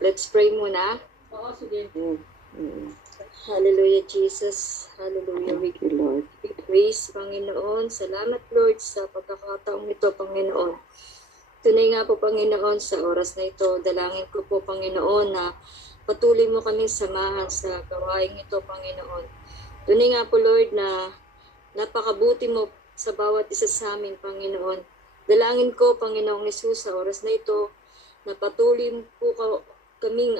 Let's pray muna. Oo, sige. Hallelujah, Jesus. Hallelujah. We Thank you, Lord. give praise, Panginoon. Salamat, Lord, sa pagkakataong ito, Panginoon. Tunay nga po, Panginoon, sa oras na ito, dalangin ko po, Panginoon, na patuloy mo kami samahan sa gawain ito, Panginoon. Tunay nga po, Lord, na napakabuti mo sa bawat isa sa amin, Panginoon. Dalangin ko, Panginoong Jesus, sa oras na ito, na patuloy po kaming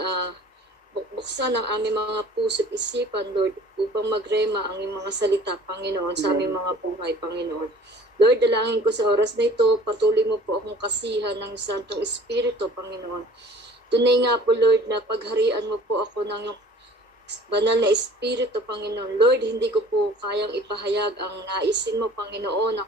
buksan ang aming mga puso at isipan, Lord, upang magrema ang iyong mga salita, Panginoon, sa aming mga buhay, Panginoon. Lord, dalangin ko sa oras na ito, patuloy mo po akong kasihan ng Santong Espiritu, Panginoon. Tunay nga po, Lord, na pagharian mo po ako ng iyong banal na Espiritu, Panginoon. Lord, hindi ko po kayang ipahayag ang naisin mo, Panginoon.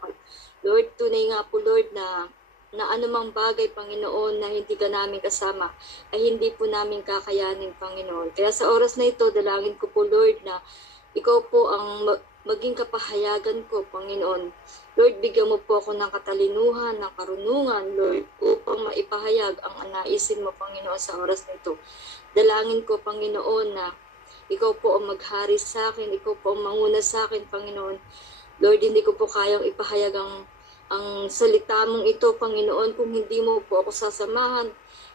Lord, tunay nga po, Lord, na anumang bagay, Panginoon, na hindi ka namin kasama, ay hindi po namin kakayanin, Panginoon. Kaya sa oras na ito, dalangin ko po, Lord, na ikaw po ang maging kapahayagan ko, Panginoon. Lord, bigyan mo po ako ng katalinuhan, ng karunungan, Lord, upang maipahayag ang naisin mo, Panginoon, sa oras na ito. Dalangin ko, Panginoon, na ikaw po ang maghari sa akin, ikaw po ang manguna sa akin, Panginoon. Lord, hindi ko po kayang ipahayag ang salita mong ito, Panginoon, kung hindi mo po ako sasamahan,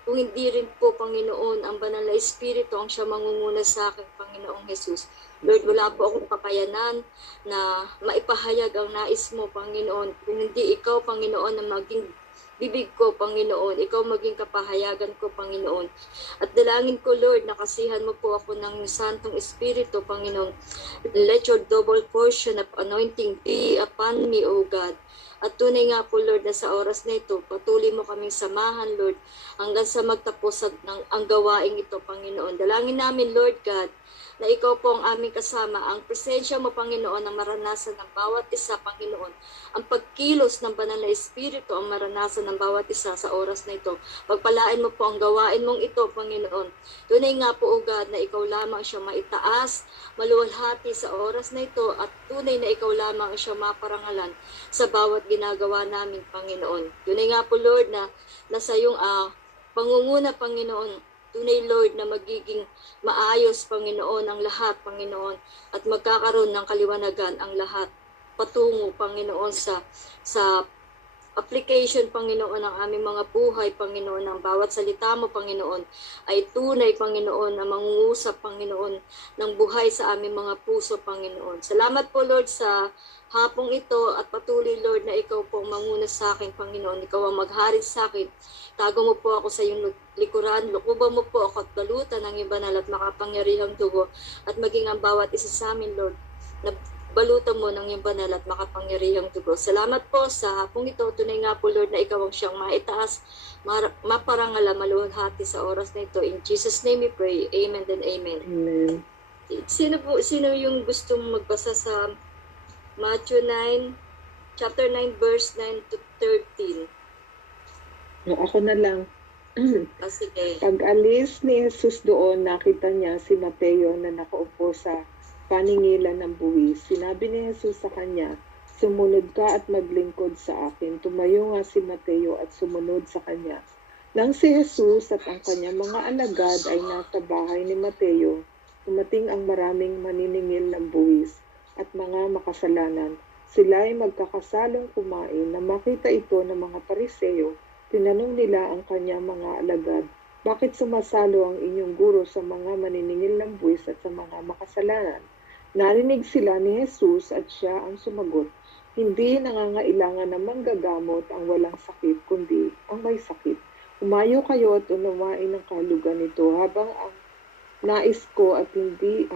kung hindi rin po, Panginoon, ang banal na Espiritu ang siya mangunguna sa akin, Panginoong Jesus. Lord, wala po akong kakayanan na maipahayag ang nais mo, Panginoon. Kung hindi ikaw, Panginoon, na maging bibig ko, Panginoon, ikaw maging kapahayagan ko, Panginoon. At dalangin ko, Lord, nakasihan mo po ako ng Santong Espiritu, Panginoon. Let your double portion of anointing be upon me, O God. At tunay nga po, Lord, na sa oras na ito, patuloy mo kaming samahan, Lord, hanggang sa magtapos ang gawaing ito, Panginoon. Dalangin namin, Lord God, na ikaw po ang aming kasama, ang presensya mo, Panginoon, ang maranasan ng bawat isa, Panginoon. Ang pagkilos ng banal na Espiritu ang maranasan ng bawat isa sa oras na ito. Pagpalain mo po ang gawain mong ito, Panginoon. Tunay nga po, O God, na ikaw lamang siya maitaas, maluwalhati sa oras na ito, at tunay na ikaw lamang siya maparangalan sa bawat ginagawa namin, Panginoon. Tunay nga po, Lord, na nasa iyong pangunguna, Panginoon. Tunay, Lord, na magiging maayos, Panginoon, ang lahat, Panginoon, at magkakaroon ng kaliwanagan ang lahat patungo, Panginoon, sa application, Panginoon, ng aming mga buhay, Panginoon, ng bawat salita mo, Panginoon, ay tunay, Panginoon, na mangungusap, Panginoon, ng buhay sa aming mga puso, Panginoon. Salamat po, Lord, sa hapong ito, at patuloy, Lord, na ikaw po ang manguna sa akin, Panginoon. Ikaw ang maghari sa akin. Tago mo po ako sa iyong likuran. Lukuban mo po ako at balutan ng iyong banal at makapangyarihang dugo. At maging ang bawat isa sa amin, Lord, na balutan mo ng iyong banal at makapangyarihang dugo. Salamat po sa hapong ito. Tunay nga po, Lord, na ikaw ang siyang maitaas, maparangala, maluwalhati sa oras na ito. In Jesus' name we pray. Amen and amen. Amen. Sino yung gustong magbasa sa Matthew 9, chapter 9, verse 9 to 13? Ako na lang. Sige. Pag-alis ni Jesus doon, nakita niya si Mateo na nakaupo sa paningilan ng buwis. Sinabi ni Jesus sa kanya, "Sumunod ka at maglingkod sa akin." Tumayo nga si Mateo at sumunod sa kanya. Nang si Jesus at ang kanyang mga alagad ay nasa bahay ni Mateo, dumating ang maraming maniningil ng buwis at mga makasalanan. Sila ay magkakasalong kumain. Na makita ito ng mga Pariseo, tinanong nila ang kanyang mga alagad, "Bakit sumasalo ang inyong guro sa mga maniningil ng buwis at sa mga makasalanan?" Narinig sila ni Jesus at siya ang sumagot, "Hindi nangangailangan na manggagamot ang walang sakit, kundi ang may sakit. Umayo kayo at unawain ang kahulugan nito habang ang nais ko at hindi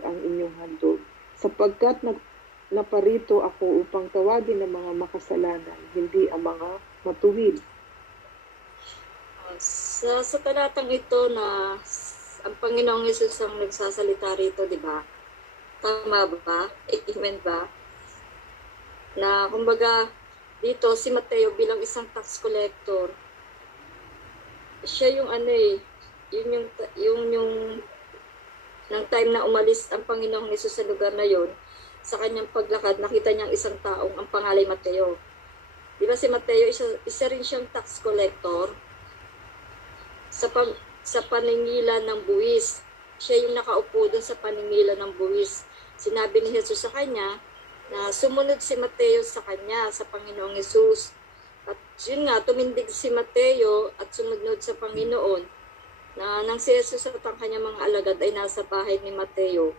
ang inyong handog. Sapagkat naparito ako upang tawagin ang mga makasalanan, hindi ang mga matuwid." Sa talatang ito na ang Panginoong Hesus ang nagsasalita rito, di ba? Tama ba? Amen ba? Na kumbaga dito si Mateo bilang isang tax collector, siya yung yung ng time na umalis ang Panginoong Hesus sa lugar na yon, sa kanyang paglakad, nakita niyang isang taong ang pangalan Mateo. Di ba si Mateo, isa rin siyang tax collector. sa paningilan ng buwis. Siya yung nakaupo doon sa paningilan ng buwis. Sinabi ni Jesus sa kanya na sumunod si Mateo sa kanya, sa Panginoong Jesus. At yun nga, tumindig si Mateo at sumunod sa Panginoon na nang si Jesus at ang kanyang mga alagad ay nasa bahay ni Mateo.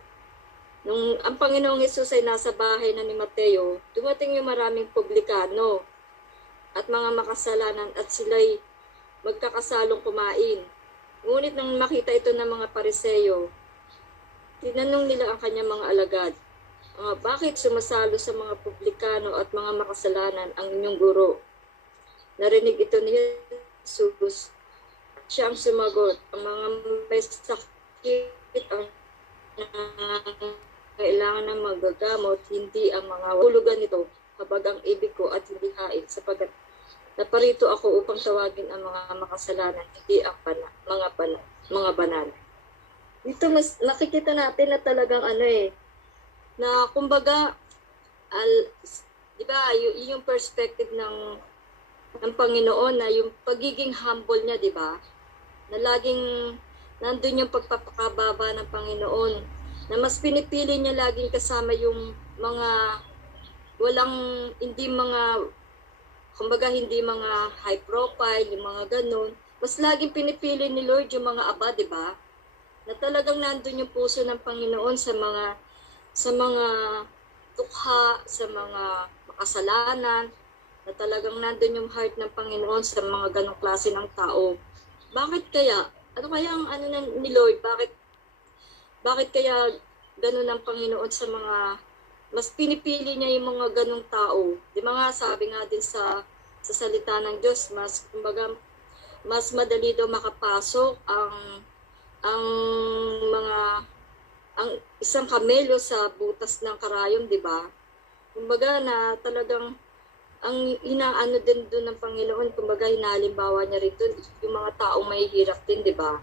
Nung ang Panginoong Jesus ay nasa bahay na ni Mateo, dumating yung maraming publikano at mga makasalanan at sila'y magkakasalong kumain. Ngunit nang makita ito ng mga Pariseo, tinanong nila ang kanyang mga alagad, bakit sumasalo sa mga publikano at mga makasalanan ang inyong guro? Narinig ito ni Jesus. Siya ang sumagot, ang mga may sakit ang kailangan ng magagamot, hindi ang mga hulugan nito, habag ang ibig ko at hindi hain, sapagat naparito ako upang tawagin ang mga makasalanan, hindi ang mga banal. Dito mas nakikita natin na talagang na kumbaga, di ba, yung perspective ng Panginoon na yung pagiging humble niya, di ba? Na laging nandun yung pagpapakababa ng Panginoon, na mas pinipili niya laging kasama yung mga hindi mga high profile, yung mga ganun. Mas laging pinipili ni Lord yung mga aba, di ba? Na talagang nandun yung puso ng Panginoon sa mga tukha, sa mga makasalanan, na talagang nandun yung heart ng Panginoon sa mga ganong klase ng tao. Bakit kaya? Ano kaya ang ni Lord? Bakit kaya ganun ang Panginoon sa mga, mas pinipili niya yung mga ganong tao? Di ba nga, sabi nga din sa salita ng Diyos, mas madali daw makapasok ang isang kamelo sa butas ng karayom, di ba? Kumbaga na talagang ang inaano din doon ng Panginoon, kumbaga hinalimbawa niya rin doon yung mga taong mahihirap din, di ba?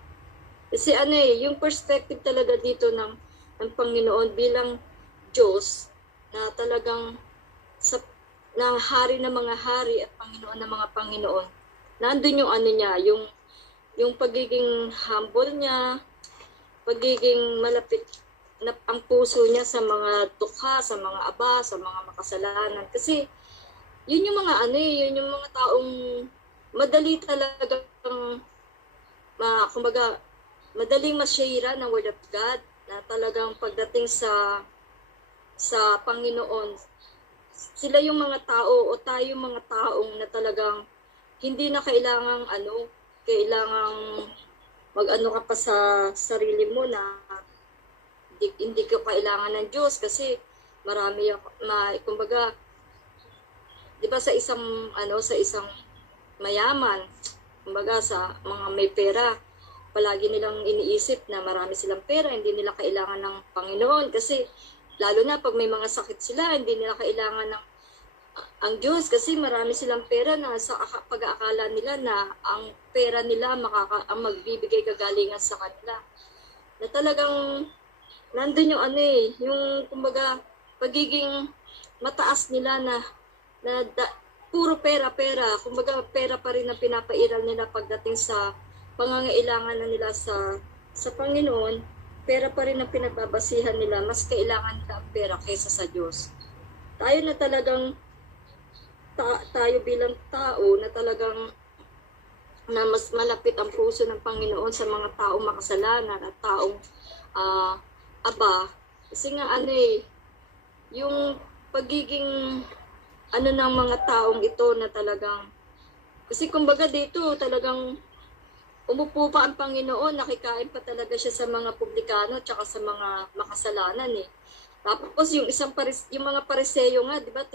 Kasi yung perspective talaga dito ng Panginoon bilang Diyos na talagang na hari ng mga hari at Panginoon ng mga Panginoon. Nandun yung niya, yung pagiging humble niya, pagiging malapit na ang puso niya sa mga tukha, sa mga aba, sa mga makasalanan. Kasi yun yung mga yun yung mga taong madali talagang kumbaga madaling masyira ng Word of God, na talagang pagdating sa Panginoon, sila yung mga tao o tayo mga taong na talagang hindi na kailangang mag-ano ka pa sa sarili mo na hindi ka kailangan ng Diyos kasi marami kumbaga, di ba sa isang mayaman, kumbaga sa mga may pera, palagi nilang iniisip na marami silang pera, hindi nila kailangan ng Panginoon kasi lalo na pag may mga sakit sila, hindi nila kailangan ng ang Diyos kasi marami silang pera na sa pag-aakala nila na ang pera nila ang magbibigay kagalingan sa kanila. Na talagang nandun yung yung kumbaga pagiging mataas nila na puro pera. Kumbaga pera pa rin ang pinapairal nila pagdating sa pangangailangan na nila sa Panginoon. Pera pa rin ang pinagbabasihan nila. Mas kailangan nila ang pera kaysa sa Diyos. Tayo na talagang tayo bilang tao na talagang na mas malapit ang puso ng Panginoon sa mga taong makasalanan at taong aba. Kasi nga yung pagiging ng mga taong ito na talagang, kasi kumbaga dito talagang umupo pa ang Panginoon, nakikain pa talaga siya sa mga publikano at sa mga makasalanan Tapos yung yung mga Pariseo nga, di ba,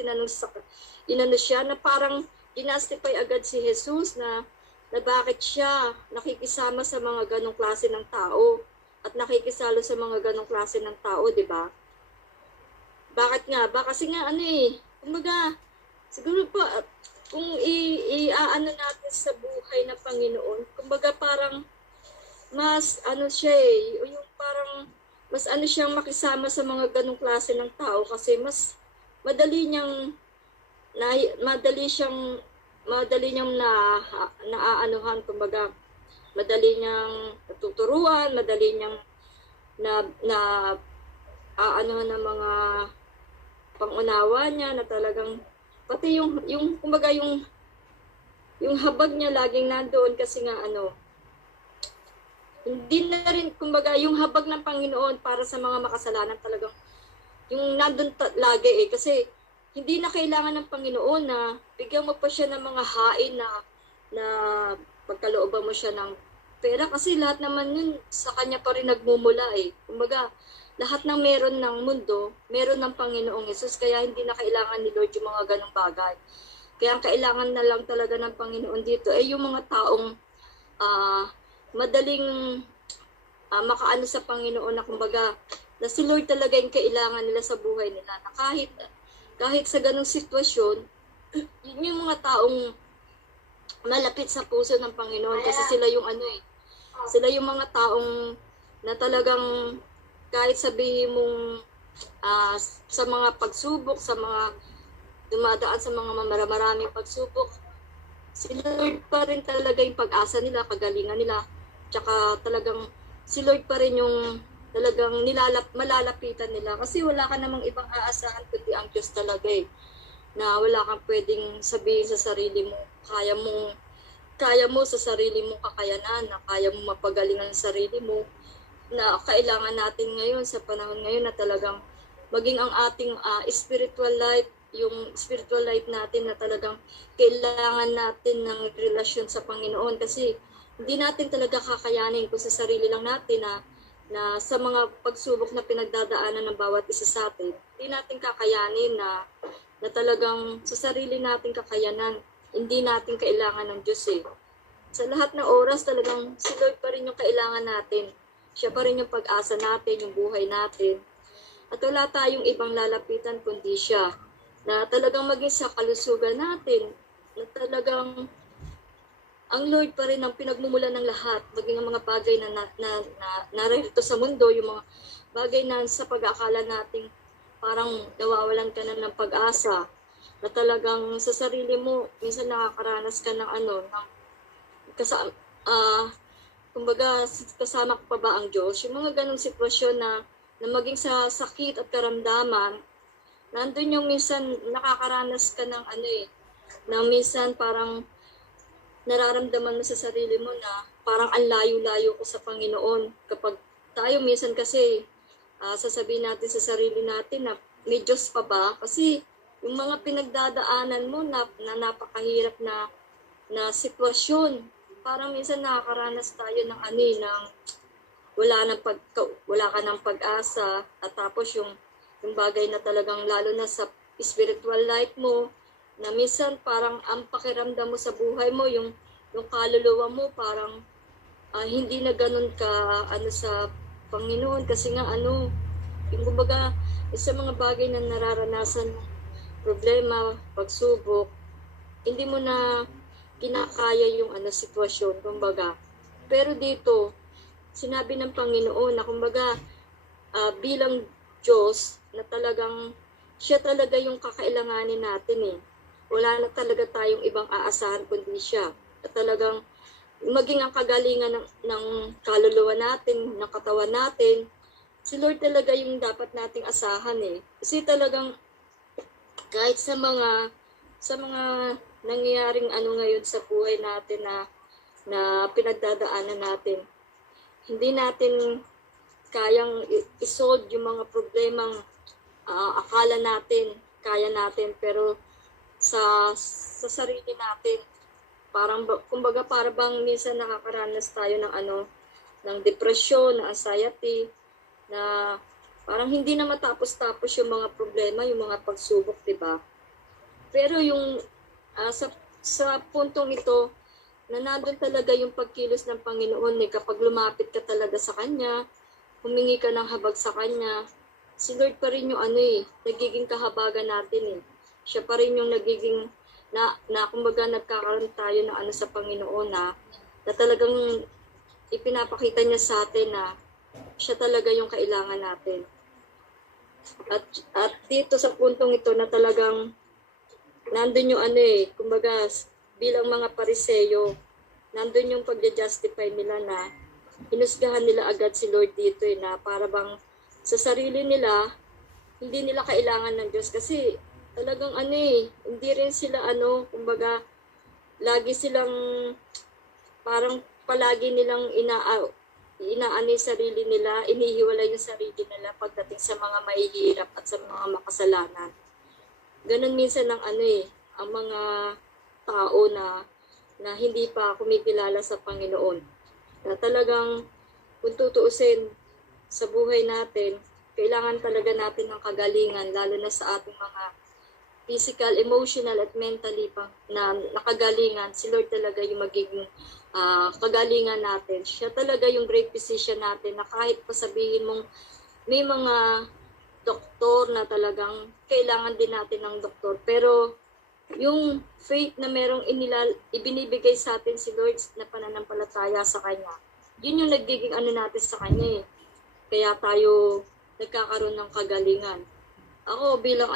inano siya na parang dinastify agad si Jesus na bakit siya nakikisama sa mga ganong klase ng tao at nakikisalo sa mga ganong klase ng tao, di ba? Bakit nga? Kasi nga kumbaga, siguro pa, kung iaano natin sa buhay ng Panginoon, kumbaga parang mas siya yung parang mas siyang makisama sa mga ganong klase ng tao kasi mas madali niyang naaanuhan, kumbaga madali niyang tuturuan, madali niyang na ano ng mga pangunawa niya na talagang pati yung kumbaga yung habag niya laging nandoon kasi nga hindi na rin kumbaga yung habag ng Panginoon para sa mga makasalanan talagang yung nandun lagi kasi hindi na kailangan ng Panginoon na bigyan mo pa siya ng mga hain na pagkalooban mo siya ng pera kasi lahat naman yun sa kanya pa rin nagmumula Kumbaga, lahat ng meron ng mundo, meron ng Panginoong Hesus, kaya hindi na kailangan ni Lord yung mga ganong bagay. Kaya ang kailangan na lang talaga ng Panginoon dito ay yung mga taong madaling makaano sa Panginoon na kumbaga, na si Lord talaga yung kailangan nila sa buhay nila. Na kahit sa ganong sitwasyon, yun yung mga taong malapit sa puso ng Panginoon kasi sila yung sila yung mga taong na talagang kahit sabihin mong sa mga pagsubok, sa mga dumadaan sa mga maraming pagsubok, si Lord pa rin talaga yung pag-asa nila, kagalingan nila, tsaka talagang si Lord pa rin yung talagang malalapitan nila kasi wala ka namang ibang aasahan kundi ang Diyos talaga na wala kang pwedeng sabihin sa sarili mo, kaya mo sa sarili mo kakayanan, na kaya mo mapagalingan sa sarili mo, na kailangan natin ngayon sa panahon ngayon na talagang maging ang ating spiritual life, yung spiritual life natin na talagang kailangan natin ng relasyon sa Panginoon kasi hindi natin talaga kakayanin kung sa sarili lang natin na sa mga pagsubok na pinagdadaanan ng bawat isa sa atin, hindi natin kakayanin na talagang sa sarili nating kakayanan, hindi natin kailangan ng Diyos Sa lahat ng oras talagang si Lord pa rin yung kailangan natin. Siya pa rin yung pag-asa natin, yung buhay natin. At wala tayong ibang lalapitan kundi siya. Na talagang maging sa kalusugan natin. Na talagang ang Lord pa rin ang pinagmumulan ng lahat. Maging ang mga bagay na narito sa mundo, yung mga bagay na sa pag-aakala natin parang nawawalan ka na ng pag-asa. Na talagang sa sarili mo, minsan nakakaranas ka ng kumbaga, kasama ko pa ba ang Diyos? Yung mga ganong sitwasyon na maging sa sakit at karamdaman, nandun yung minsan nakakaranas ka ng na minsan parang nararamdaman mo sa sarili mo na parang ang layo-layo ko sa Panginoon. Kapag tayo minsan kasi sasabihin natin sa sarili natin na may Diyos pa ba? Kasi yung mga pinagdadaanan mo na napakahirap na sitwasyon, parang minsan nakakaranas tayo ng wala ka ng pag-asa at tapos yung bagay na talagang lalo na sa spiritual life mo na minsan parang ang pakiramdam mo sa buhay mo yung kaluluwa mo parang hindi na ganun ka sa Panginoon kasi nga yung kumbaga sa mga bagay na nararanasan problema, pagsubok, hindi mo na kinakaya yung sitwasyon, kumbaga. Pero dito, sinabi ng Panginoon na kumbaga bilang Diyos na talagang siya talaga yung kakailanganin natin Wala na talaga tayong ibang aasahan kundi siya. At talagang maging ang kagalingan ng kaluluwa natin, ng katawan natin, si Lord talaga yung dapat nating asahan Kasi talagang kahit sa mga nangyayaring ngayon sa buhay natin na pinagdadaanan natin. Hindi natin kayang isolve yung mga problemang akala natin, kaya natin, pero sa sarili natin, kumbaga para bang minsan nakakaranas tayo ng depression, ng anxiety, na parang hindi na matapos-tapos yung mga problema, yung mga pagsubok, diba? Pero yung sa puntong ito, na nandun talaga yung pagkilos ng Panginoon kapag lumapit ka talaga sa Kanya, humingi ka ng habag sa Kanya, si Lord pa rin yung nagiging kahabagan natin Siya pa rin yung nagiging, kumbaga nagkakaroon tayo ng sa Panginoon na talagang ipinapakita niya sa atin na siya talaga yung kailangan natin. At dito sa puntong ito na talagang nandun yung kumbaga bilang mga Pariseyo nandun yung pagja-justify nila na hinusgahan nila agad si Lord dito na para bang sa sarili nila, hindi nila kailangan ng Diyos kasi talagang hindi rin sila kumbaga, lagi silang parang palagi nilang inaano yung sarili nila, inihiwalay yung sarili nila pagdating sa mga mahihirap at sa mga makasalanan. Ganun minsan ang ang mga tao na hindi pa kumikilala sa Panginoon. Na talagang kung tutuusin sa buhay natin, kailangan talaga natin ng kagalingan, lalo na sa ating mga physical, emotional, at mentally pa na nakagalingan. Si Lord talaga yung magiging kagalingan natin. Siya talaga yung great physician natin na kahit pa sabihin mong may mga doktor na talagang kailangan din natin ng doktor. Pero yung faith na merong ibinibigay sa atin si Lord na pananampalataya sa Kanya, yun yung nagiging natin sa Kanya eh. Kaya tayo nagkakaroon ng kagalingan. Ako bilang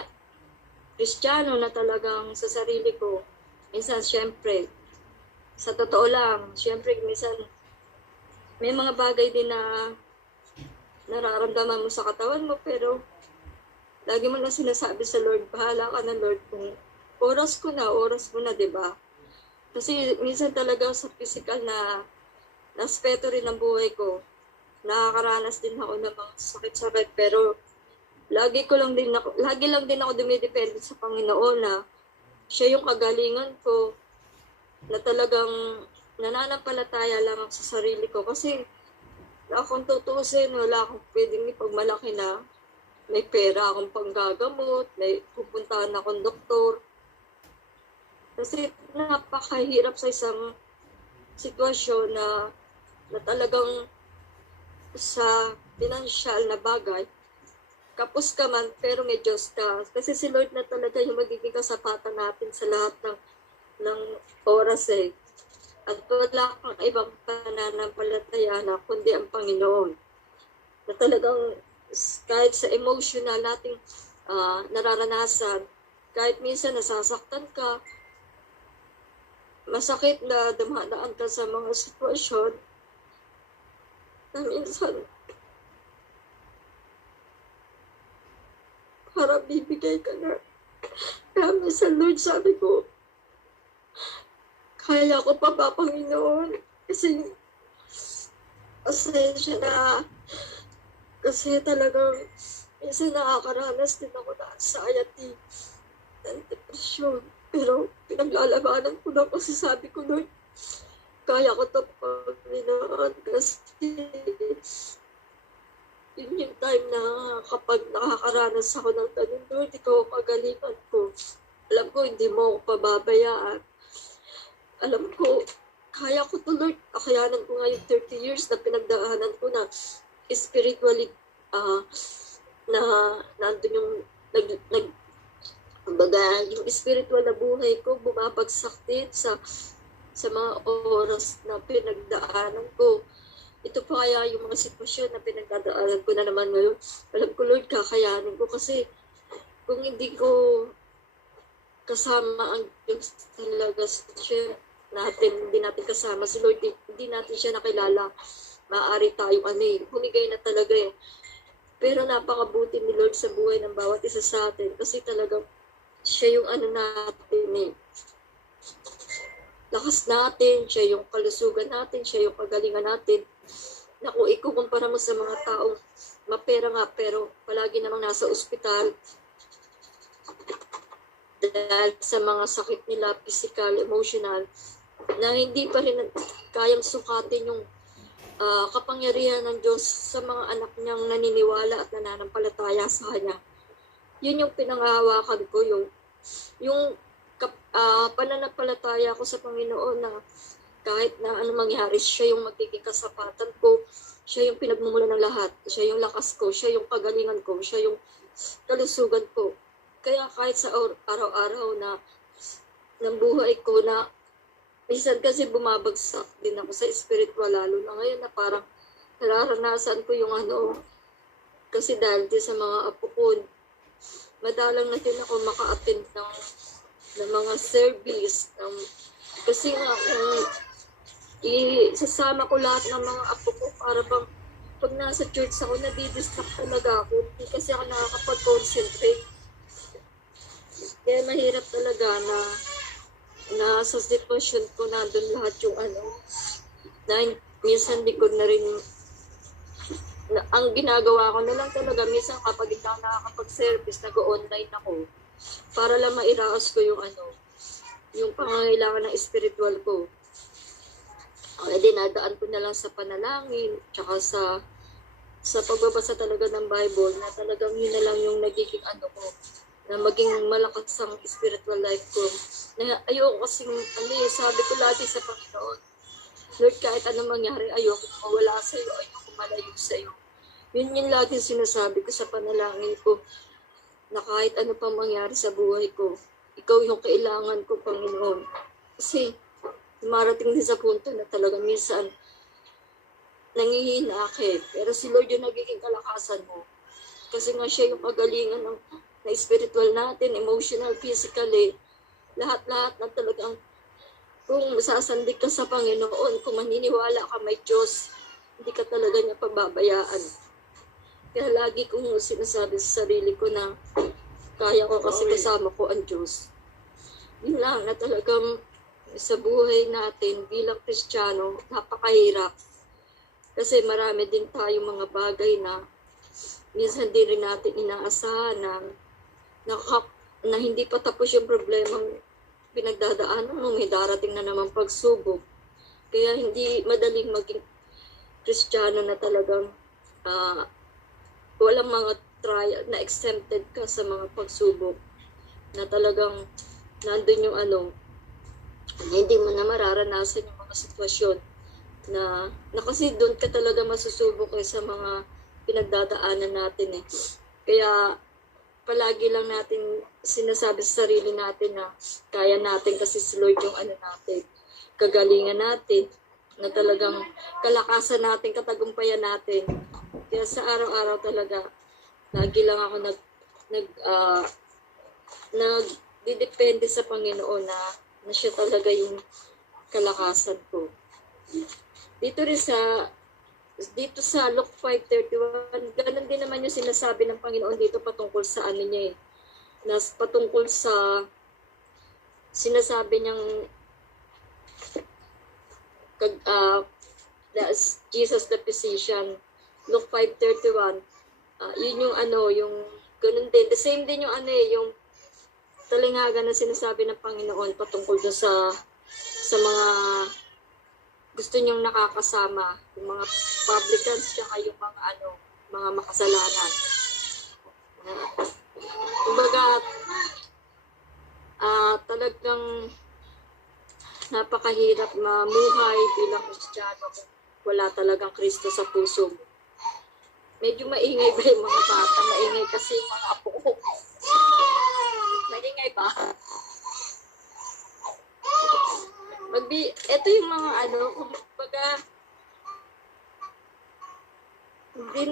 Kristiyano na talagang sa sarili ko, minsan syempre, sa totoo lang, syempre minsan may mga bagay din na nararamdaman mo sa katawan mo, pero lagi mo na sinasabi sa Lord, bahala ka na Lord, kung oras mo na, di ba? Kasi minsan talaga sa physical na aspeto rin ng buhay ko, nakakaranas din ako ng mga sakit-sakit, pero lagi lang din ako dumidepende sa Panginoon na siya yung kagalingan ko, na talagang nananampalataya lang ako sa sarili ko. Kasi kung tutuusin, wala akong pwedeng ipagmalaki na may pera akong panggagamot, may pupuntahan akong doktor. Kasi napakahirap sa isang sitwasyon na talagang sa financial na bagay, kapos ka man, pero may Diyos ka. Kasi si Lord na talaga yung magiging kasapatan natin sa lahat ng oras eh. At wala kang ibang pananampalataya na kundi ang Panginoon. Na talagang kahit sa emotional nating nararanasan, kahit minsan nasasaktan ka, masakit na dumadaan ka sa mga sitwasyon, na minsan para bibigay ka na. Kaya minsan, Lord, sabi ko, kaya ko pa ba, Panginoon? Kasi, pasensya na. Kasi talagang, minsan nakakaranas din ako ng anxiety, ng depression. Pero, pinaglalabanan ko na kasi sabi ko, Lord, kaya ko to, Panginoon. Kasi, yun yung time na kapag nakakaranas ako ng ganun, Lord, ikaw ang kagalingan ko. Alam ko, hindi mo ako pababayaan. Alam ko, kaya ko to, Lord. Akayanan ko nga yung 30 years na pinagdaanan ko na spiritually, na nandun yung yung spiritual na buhay ko, bumabagsak din sa mga oras na pinagdaanan ko. Ito pa kaya yung mga sitwasyon na pinagdadaanan ko na naman ngayon. Alam ko, Lord, kakayanin ko kasi kung hindi ko kasama ang Diyos talaga siya natin, hindi natin kasama si Lord, hindi natin siya nakilala, maaari tayong bumigay na talaga eh. Pero napakabuti ni Lord sa buhay ng bawat isa sa atin kasi talagang siya yung natin eh. Lakas natin, siya yung kalusugan natin, siya yung kagalingan natin. Naku, ikukumpara mo sa mga taong mapera nga pero palagi namang nasa ospital dahil sa mga sakit nila, physical, emotional, na hindi pa rin kayang sukatin yung kapangyarihan ng Diyos sa mga anak niyang naniniwala at nananampalataya sa Kanya. Yun yung pinangahawakan ko, yung pananampalataya ko sa Panginoon na kahit na ano mangyari, siya yung magiging kasapatan ko, siya yung pinagmumula ng lahat, siya yung lakas ko, siya yung kagalingan ko, siya yung kalusugan ko. Kaya kahit sa araw-araw na ng buhay ko na minsan kasi bumabagsak din ako sa spiritual, lalo na ngayon na parang nararanasan ko yung kasi dahil din sa mga apo ko, madalang na din ako maka-attend ng mga service. Kasi nga, isasama ko lahat ng mga apo ko para bang pag nasa church ako, nadidistract talaga ako. Hindi kasi ako nakakapag-concentrate. Kaya mahirap talaga na sa sitwasyon ko nandun lahat yung na minsan di ko na rin ang ginagawa ko na lang talaga minsan kapag hindi ako nakakapag-service, nag-online ako para lang mairaos ko yung yung pangangailangan ng spiritual ko. Dinadaan ko na lang sa panalangin, tsaka sa pagbabasa talaga ng Bible na talagang yun na lang yung nagiging ko, na maging malakas ang spiritual life ko. Na ayoko kasing, sabi ko lagi sa Panginoon, Lord, kahit anong mangyari, ayoko mawala sa iyo, ayoko malayo sa iyo. Yun lagi sinasabi ko sa panalangin ko, na kahit ano pang mangyari sa buhay ko, ikaw yung kailangan ko, Panginoon. Kasi, marating din sa punto na talaga minsan, nangihina ako. Pero si Lord yung nagiging kalakasan mo. Kasi nga siya yung kagalingan na spiritual natin, emotional, physically, lahat-lahat na talagang kung masasandig ka sa Panginoon, kung maniniwala ka may Diyos, hindi ka talaga niya pababayaan. Kaya lagi kong sinasabi sa sarili ko na kaya ko kasi kasama ko ang Diyos. Yun lang na talagang sa buhay natin bilang Kristiyano, napakahirap. Kasi marami din tayong mga bagay na minsan din rin natin inaasahan na hindi pa tapos yung problemang pinagdadaanan mo, may darating na naman pagsubok. Kaya hindi madaling maging Kristiyano na talagang walang mga trial, na exempted ka sa mga pagsubok. Na talagang nandun yung hindi mo na mararanasan yung mga sitwasyon na kasi doon ka talaga masusubok sa mga pinagdadaanan natin Kaya palagi lang natin sinasabi sa sarili natin na kaya natin kasi si Lord yung natin, kagalingan natin, na talagang kalakasan natin, katagumpayan natin. Kaya sa araw-araw talaga, lagi lang ako nagdidepende sa Panginoon na siya talaga yung kalakasan ko. Dito sa Luke 5:31, ganun din naman yung sinasabi ng Panginoon dito patungkol sa niya patungkol sa sinasabi niyang Jesus the physician, Luke 5:31. Yun yung yung ganun din. The same din yung yung talingagan na sinasabi ng Panginoon patungkol doon sa mga gusto niyong nakakasama, yung mga publicans, tsaka yung mga makasalanan. Kumbaga, talagang napakahirap mamuhay bilang Kristiyano kung wala talagang Kristo sa puso mo. Medyo maingay ba yung mga bata? Maingay kasi yung mga apo ko. Maingay ba? Ito yung mga kumbaga, hindi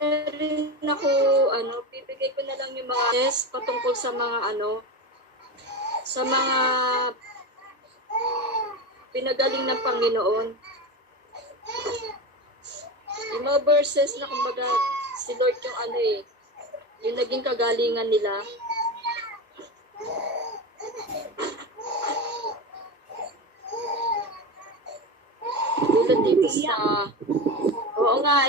na rin ako, bibigay ko na lang yung mga test patungkol sa mga sa mga pinagaling ng Panginoon. Yung mga verses na kumbaga si Lord yung yung naging kagalingan nila. Tulad dito sa oo nga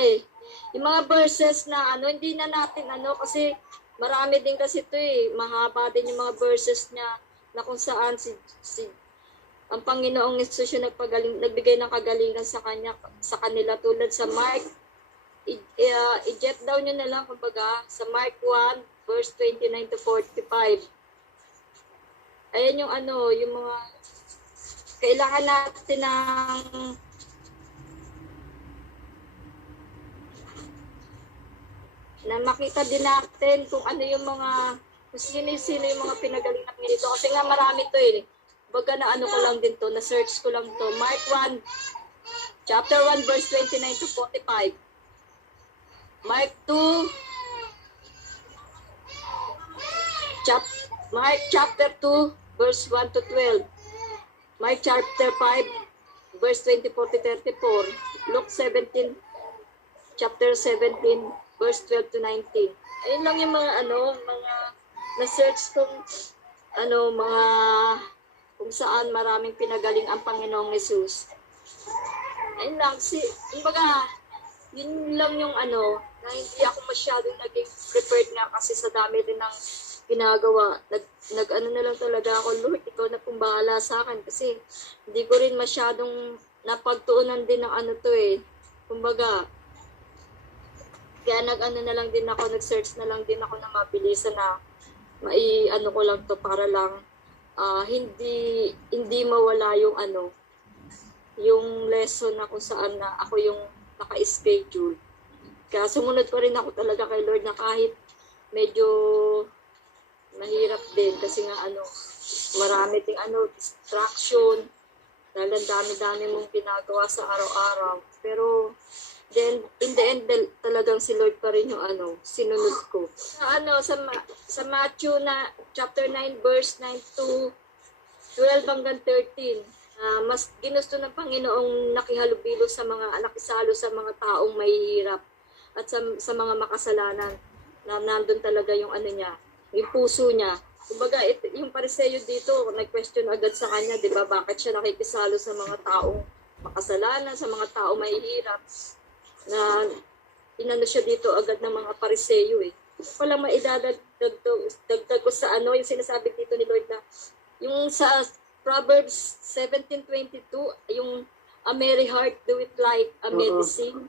yung mga verses na hindi na natin kasi marami din kasi ito mahaba din yung mga verses niya na kung saan si ang Panginoong Hesus yung nagbigay ng kagalingan sa kanila tulad sa Mark. I-jet down nyo na lang kumbaga sa Mark 1 verse 29 to 45. Ayan yung yung mga kailangan natin na makita din natin kung yung mga kung sino yung mga pinagalingan nito kasi nga marami to baga na ko lang din to, na search ko lang to. Mark 1 chapter 1 verse 29 to 45. Mark 2 Mark chapter 2 verse 1 to 12. Mark chapter 5 verse 24 to 34, Luke 17, chapter 17, verse 12 to 19. Ayun lang yung mga mga na-search kong mga kung saan maraming pinagaling ang Panginoong Yesus. Ayun lang, kumbaga, yun lang yung na hindi ako masyadong naging prepared nga kasi sa dami rin ng ginagawa. Na lang talaga ako, Lord, ikaw na pong bahala sa akin kasi hindi ko rin masyadong napagtuunan din ng kumbaga, kaya na lang din ako, nag-search na lang din ako na mabilisan na ko lang to para lang hindi mawala yung yung lesson na kung saan na ako yung naka-schedule. Kaya sumunod pa rin ako talaga kay Lord na kahit medyo mahirap din kasi nga marami ting distraction dahil ang dami-dami mong ginagawa sa araw-araw. Pero then in the end talagang si Lord pa rin yung sinunod ko. Sa Matthew na chapter 9 verse 9 to 12 hanggang 13, mas ginusto ng Panginoong nakihalubilo sa mga nakisalo sa mga taong mahihirap at sa mga makasalanan na nandun talaga yung niya, yung puso niya. Kumbaga, yung Pariseyo dito, nag-question agad sa kanya, di ba, bakit siya nakikisalo sa mga taong makasalanan, sa mga taong mahihirap, na siya dito agad ng mga Pariseyo Walang maidadagdag ko sa yung sinasabi dito ni Lord na, yung sa Proverbs 17:22, yung a merry heart do it like a medicine.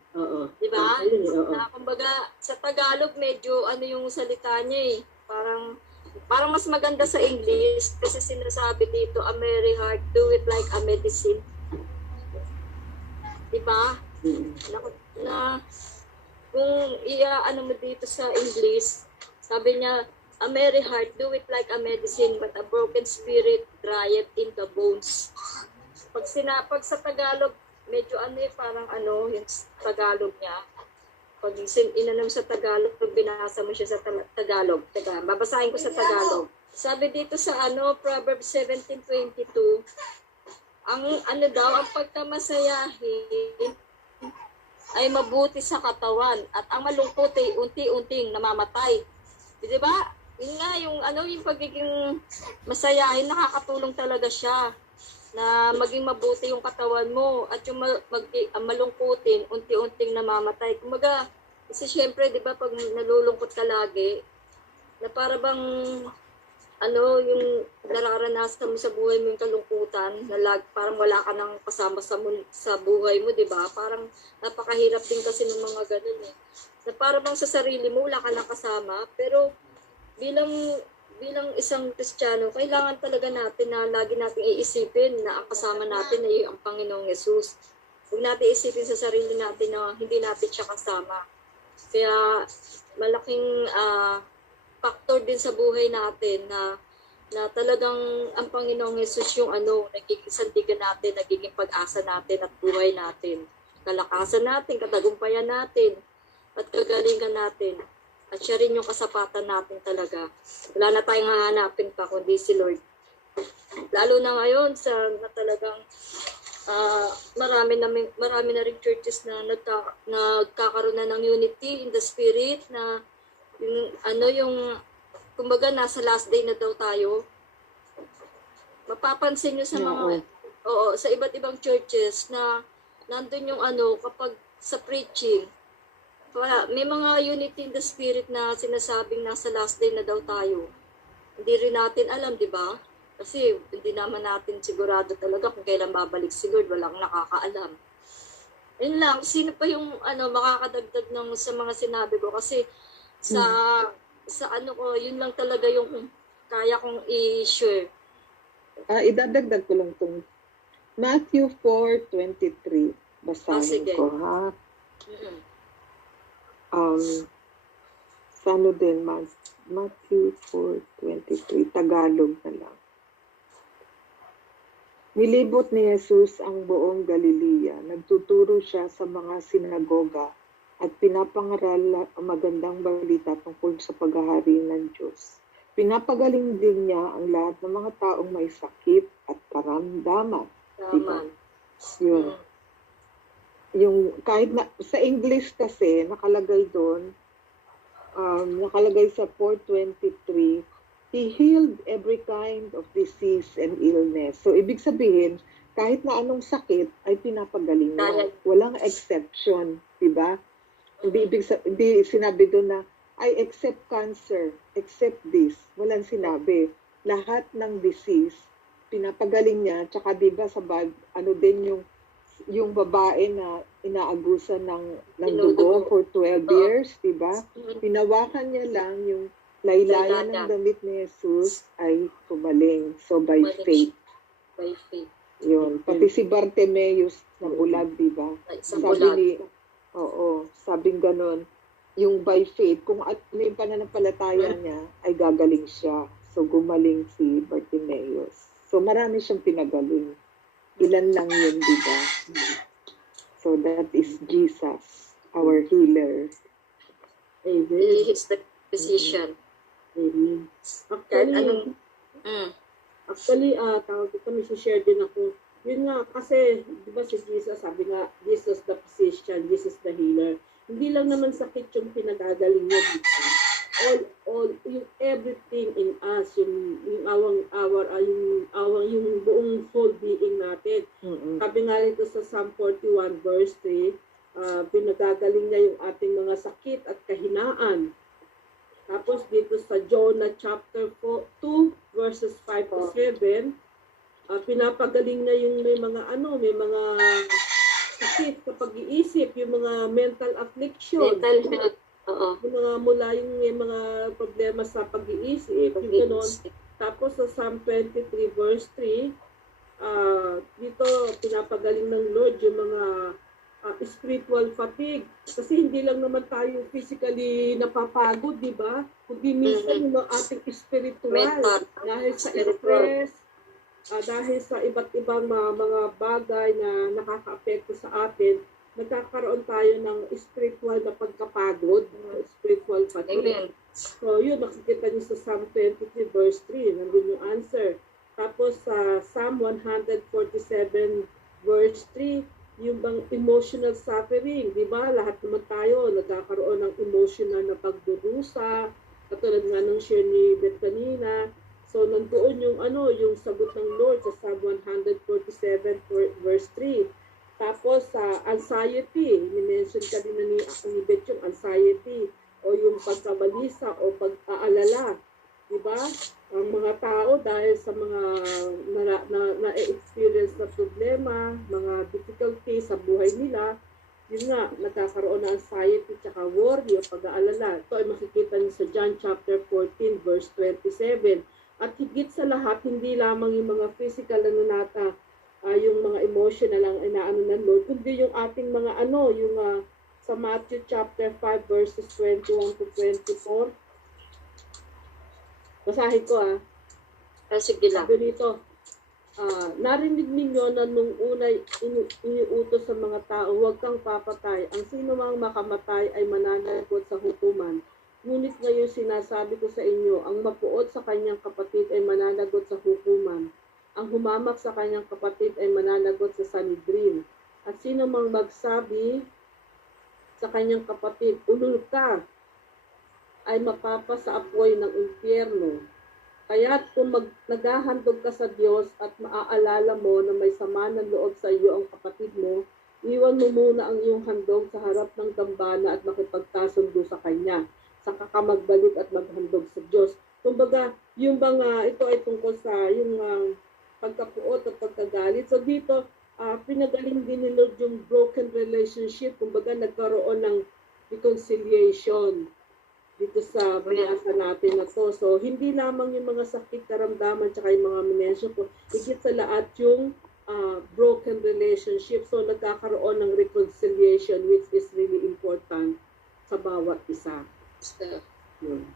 Di ba? Na kumbaga, sa Tagalog, medyo yung salita niya parang mas maganda sa English kasi sinasabi dito, a merry heart, do it like a medicine. Diba? Na kung mo dito sa English, sabi niya, a merry heart, do it like a medicine, but a broken spirit drieth in the bones. Pag sa Tagalog, medyo parang yung Tagalog niya. Pag inanom sa Tagalog, binasa mo siya sa Tagalog. Teka, babasahin ko sa Tagalog. Sabi dito sa Proverbs 17:22, ang ang pagkamasayahin ay mabuti sa katawan at ang malungkot ay unti-unting namamatay. Di ba? Yun nga, yung pagiging masayahin, nakakatulong talaga siya na maging mabuti yung katawan mo at yung malungkutin, unti-unting namamatay. Kumaga, kasi syempre, di ba, pag nalulungkot ka lagi, na para bang, yung nararanasan mo sa buhay mo yung kalungkutan, na parang wala ka nang kasama sa buhay mo, di ba? Parang napakahirap din kasi ng mga ganun Na para bang sa sarili mo, wala ka nang kasama, pero bilang isang Kristiyano, kailangan talaga natin na lagi natin iisipin na ang kasama natin ay ang Panginoong Yesus. Huwag natin isipin sa sarili natin na hindi natin siya kasama. Kaya malaking factor din sa buhay natin na talagang ang Panginoong Yesus yung nagiging sandigan natin, nagiging pag-asa natin at buhay natin. Kalakasan natin, katagumpayan natin, at kagalingan natin. At siya rin yung kasapatan natin talaga. Wala na tayong hahanapin pa kundi si Lord. Lalo na ngayon na talagang marami na rin churches na nagkakaroon na ng unity in the spirit na yung kumbaga nasa last day na daw tayo. Mapapansin nyo sa sa iba't ibang churches na nandun yung kapag sa preaching, may mga unity in the spirit na sinasabing nasa last day na daw tayo. Hindi rin natin alam, di ba? Kasi hindi naman natin sigurado talaga kung kailan babalik si Lord. Walang nakakaalam. Yun lang. Sino pa yung makakadagdag sa mga sinabi ko? Kasi sa ko, yun lang talaga yung kaya kong i-share. Idadagdag ko lang itong Matthew 4:23. Basahin ko, ha? Sa din, Matthew 4:23, Tagalog na lang. Nilibot ni Jesus ang buong Galilea. Nagtuturo siya sa mga sinagoga at pinapangaral ang magandang balita tungkol sa paghahari ng Diyos. Pinapagaling din niya ang lahat ng mga taong may sakit at karamdaman. Tama. Yun. Yung kahit na, sa English kasi, nakalagay doon, nakalagay sa 423, He healed every kind of disease and illness. So, ibig sabihin, kahit na anong sakit ay pinapagaling niya. Walang exception, di ba? Hindi sinabi doon na, I accept cancer, accept this. Walang sinabi. Lahat ng disease, pinapagaling niya. Tsaka di ba sa ano din yung babae na inaabusan ng dugo for 12 years, di ba? Pinawakan niya lang yung laylayan ng damit ni Jesus ay tumaling. So by faith. By faith. Yun. Pati si Bartimeus na bulag, di ba? Sabing ganon, yung by faith, kung ano yung pananampalataya niya, ay gagaling siya. So gumaling si Bartimeus. So marami siyang pinagaling. Ilan lang yun, di ba? So that is Jesus, our healer. Amen. He is the physician. Amen. Kahit anong... Actually, tawag ito, may share din ako. Yun nga, kasi, di ba si Jesus, sabi nga, Jesus the physician, Jesus the healer. Hindi lang naman sakit yung pinagagaling niya dito. Yung everything in us, yung buong whole being natin. Sabi nga rito sa Psalm 41 verse 3, pinagagaling niya yung ating mga sakit at kahinaan. Tapos dito sa Jonah chapter 2 verses 5 to 7, pinapagaling niya yung may mga sakit sa pag-iisip, yung mga mental affliction. Mental health. Yung mga mula yung may mga problema sa pag-iisip, yung gano'n. Tapos sa Psalm 23 verse 3, dito pinapagaling ng Lord yung mga spiritual fatigue. Kasi hindi lang naman tayo physically napapagod, di ba? Kundi minsan yung ating spiritual. Dahil sa stress, dahil sa iba't ibang mga bagay na nakaka-apekto sa atin, nagkakaroon tayo ng spiritual na pagkapagod, spiritual fatigue. So yun, makikita niyo sa Psalm 23 verse 3, nandun yung answer. Tapos sa Psalm 147 verse 3, yung bang emotional suffering, di ba? Lahat naman tayo nagkakaroon ng emotional na pagdurusa, katulad nga ng share ni Beth kanina. So nandoon yung sagot ng Lord sa Psalm 147 verse 3. Tapos sa anxiety, ni-mention ka din ni Beth yung anxiety o yung pagkabalisa o pag-aalala. Diba? Ang mga tao dahil sa mga na-experience na problema, mga difficulties sa buhay nila, yun nga, nagkakaroon ng anxiety tsaka worry o pag-aalala. Ito ay makikita niyo sa John chapter 14 verse 27. At higit sa lahat, hindi lamang yung mga physical yung mga emotional lang inaano ng Lord, kundi yung ating mga sa Matthew chapter 5 verses 21 to 24. Basahin ko Sige lang. Sabi rito, narinig ninyo na nung unay iniutos sa mga tao, huwag kang papatay. Ang sino mang makamatay ay mananagot sa hukuman. Ngunit ngayon sinasabi ko sa inyo, ang mapuot sa kanyang kapatid ay mananagot sa hukuman. Ang humamak sa kanyang kapatid ay mananagot sa Sanhedrin. At sino mang magsabi sa kanyang kapatid, ulul ka, ay mapapa sa apoy ng impyerno. Kaya kung naghahandog ka sa Diyos at maaalala mo na may sama ng loob sa iyo ang kapatid mo, iwan mo muna ang iyong handog sa harap ng dambana at makipagkasundo sa Kanya. Saka ka magbalik at maghandog sa Diyos. Kumbaga, yung ito ay tungkol sa yung pagkapuot at pagkagalit. So dito, pinagaling din ni Lord yung broken relationship. Kumbaga, nagkaroon ng reconciliation dito sa binasa natin na to. So, hindi lamang yung mga sakit, karamdaman, tsaka yung mga minensyon ko. Higit sa lahat yung broken relationship. So, nagkakaroon ng reconciliation which is really important sa bawat isa. Yun.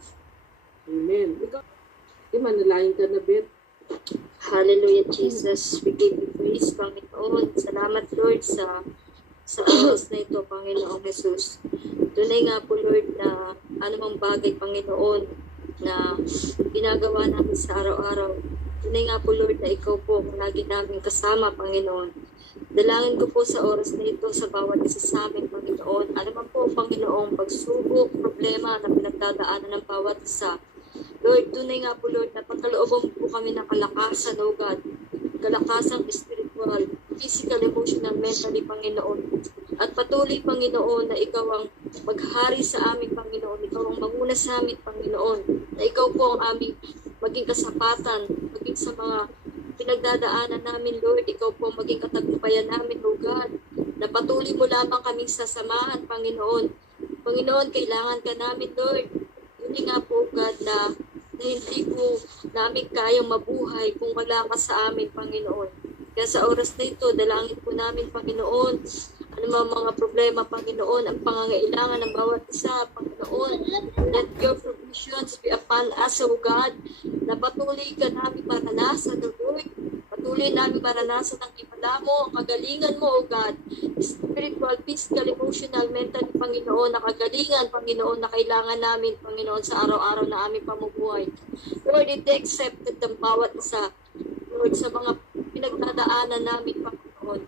Amen. Ikaw, manalangin ka na, Beth. Hallelujah, Jesus. We give you praise, Panginoon. Salamat, Lord, sa oras na ito, Panginoong Jesus. Tunay nga po, Lord, na anumang bagay, Panginoon, na ginagawa namin sa araw-araw. Tunay nga po, Lord, na ikaw po lagi namin kasama, Panginoon. Dalangin ko po sa oras na ito sa bawat isa sa amin, Panginoon. Ano man po, Panginoong pagsubok, problema na pinagdadaanan ng bawat isa. Lord, tunay nga po, Lord, na pagkalooban po kami ng kalakasan, O God. Kalakasang spiritual, physical, emotional, mentally, Panginoon. At patuloy, Panginoon, na Ikaw ang maghari sa amin, Panginoon. Ikaw ang manguna sa amin, Panginoon. Na Ikaw po ang aming maging kasapatan, maging sa mga pinagdadaanan namin, Lord. Ikaw po maging katagumpayan namin, O God. Na patuloy mo lamang kaming sasamahan, Panginoon. Panginoon, kailangan ka namin, Lord. Hindi nga po, God, na hindi po namin kayang mabuhay kung wala ka sa amin, Panginoon. Kaya sa oras na ito, dalangin po namin, Panginoon, ano mga problema, Panginoon, ang pangangailangan ng bawat isa, Panginoon. Let your provisions be upon us, O God, na patuloy ka namin maranasan, O Lord. Patuloy namin maranasan ang himala mo, ang kagalingan mo, O God. Spiritual, physical, emotional, mental, Panginoon, na kagalingan, Panginoon, na kailangan namin, Panginoon, sa araw-araw na aming pamumuhay. Lord, ito accepted ng bawat isa, Lord, sa mga pinagdadaanan namin, Panginoon,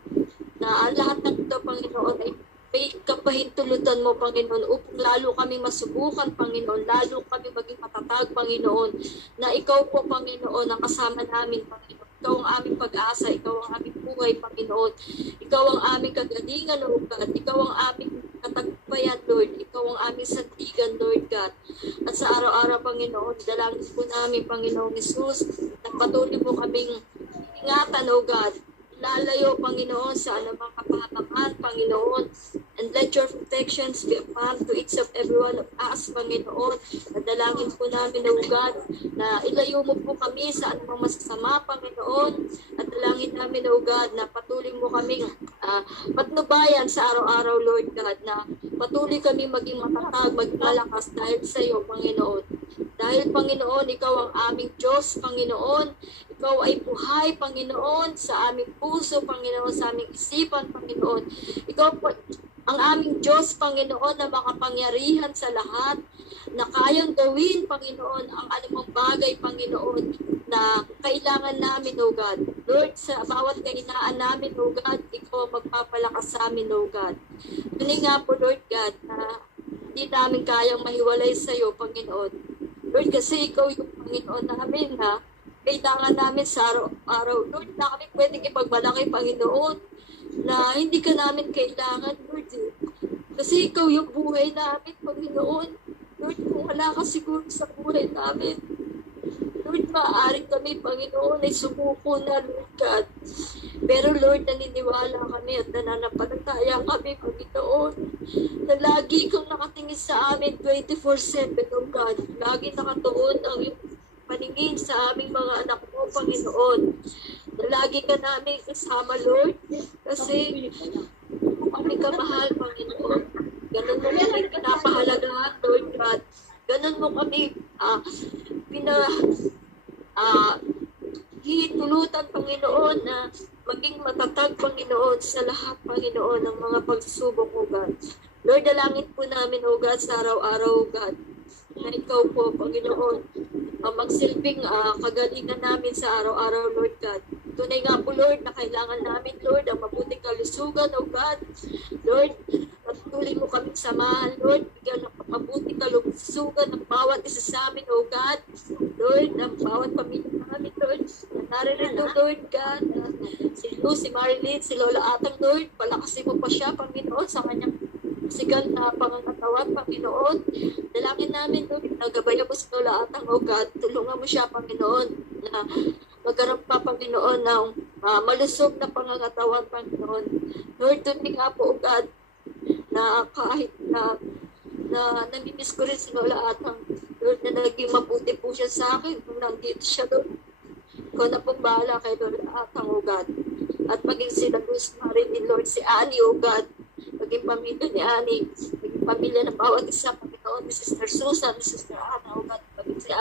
na ang lahat ng ito, Panginoon, ay may kapahintulutan mo, Panginoon, upang lalo kami masubukan, Panginoon, lalo kami maging matatag, Panginoon, na Ikaw po, Panginoon, ang kasama namin, Panginoon. Ikaw ang aming pag-asa, Ikaw ang aming buhay, Panginoon. Ikaw ang aming kagalingan, Lord God. Ikaw ang aming katagpayan, Lord. Ikaw ang aming sandigan, Lord God. At sa araw-araw, Panginoon, dalangin po namin, Panginoong Jesus, na patuloy mo kaming ingatan, O God. Lalayo, Panginoon, sa anumang kapahamakan, Panginoon. And let your protections be upon to each of every one of us, Panginoon. Nadalangin po namin, O God, na ilayo mo po kami sa anumang masasama, Panginoon. At dalangin namin, O God, na patuloy mo kaming patnubayan sa araw-araw, Lord God, na patuloy kami maging matatag, maging malakas dahil sa iyo, Panginoon. Dahil, Panginoon, Ikaw ang aming Diyos, Panginoon. Ikaw ay buhay, Panginoon, sa aming puso, Panginoon, sa aming isipan, Panginoon. Ikaw po ang aming Diyos, Panginoon, na makapangyarihan sa lahat, na kayang gawin, Panginoon, ang anumang bagay, Panginoon, na kailangan namin, O God. Lord, sa bawat kahinaan namin, O God, Ikaw magpapalakas sa amin, O God. Tuloy nga po, Lord God, na hindi namin kayang mahiwalay sa iyo, Panginoon. Lord, kasi Ikaw yung Panginoon namin, na kailangan namin sa araw-araw. Lord, na kami pwedeng ipagmalaki, Panginoon, na hindi ka namin kailangan, Lord. Kasi Ikaw yung buhay namin, Panginoon. Lord, kung wala ka siguro sa buhay namin, Lord, maaari kami, Panginoon, ay sumuko na, Lord God. Pero Lord, naniniwala kami at nananampalataya kami, Panginoon, na lagi kang nakatingin sa amin 24/7, O God. Lagi nakatuon ang iyong paningin sa aming mga anak mo, Panginoon. Na lagi ka namin kasama, Lord, kasi kami kamahal, Panginoon. Ganun mo kami pinapahalagahan, Lord God. Ganun mo kami hitulutan, Panginoon, na maging matatag, Panginoon, sa lahat, Panginoon, ng mga pagsubok, O God. Lord, dalangin po namin, O God, sa araw-araw, O God, na Ikaw po, Panginoon, magsilbing kagalingan namin sa araw-araw, Lord God. Tunay nga po, Lord, na kailangan namin, Lord, ang mabuting kalusugan, O God. Lord, patuloy mo kaming samahan, Lord. Bigyan ng mabuting kalusugan ng bawat isa sa amin, O God. Lord, ang bawat pamilya namin, Lord. Naririto, Lord God. Si Lou, si Marilyn, si Lola Atang, Lord. Palakasin mo pa siya, Panginoon, sa kanyang sigal na pangangatawan, Panginoon. Dalangin namin, Lord, nagabayan mo si Lola Atang, O God. Tulungan mo siya, Panginoon, na magkaroon pa, Panginoon, ng malusog na pangangatawan, Panginoon. Lord, doon nga po, O God, na kahit na namimiss ko rin si Lola Atang, Lord, na naging mabuti po siya sa akin kung nandito siya, Lord. Ikaw na pong bahala kay Lola Atang, O God. At maging sila Luz Marilyn, Lord, si Annie, O God, maging pamilya ni Annie, maging pamilya ng bawat isa, Panginoon, ni Sister Susan, ni Sister Anna, O God,